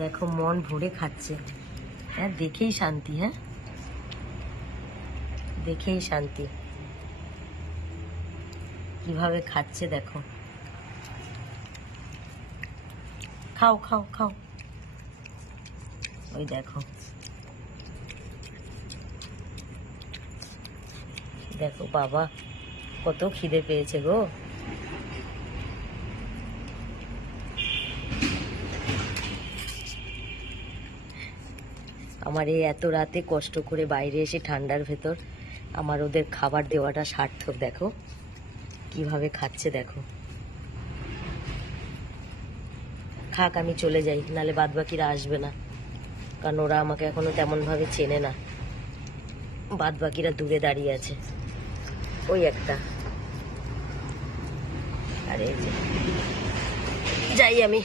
দেখো মন ভরে খাচ্ছে। হ্যাঁ, দেখেই শান্তি। হ্যাঁ, দেখেই শান্তি কিভাবে খাচ্ছে দেখো। খাও খাও খাও। ওই দেখো, দেখো বাবা কত খিদে পেয়েছে গো। আমার এই এত রাতে কষ্ট করে বাইরে এসে ঠান্ডার ভেতর আমার ওদের খাবার দেওয়াটা সার্থক। দেখো কিভাবে খাচ্ছে দেখো। খাক, আমি চলে যাই, নালে বাদবাকিরা আসবে না, কারণ ওরা আমাকে এখনো তেমনভাবে চেনে না। বাদবাকিরা দূরে দাঁড়িয়ে আছে, ওই একটা। আরে যাই আমি।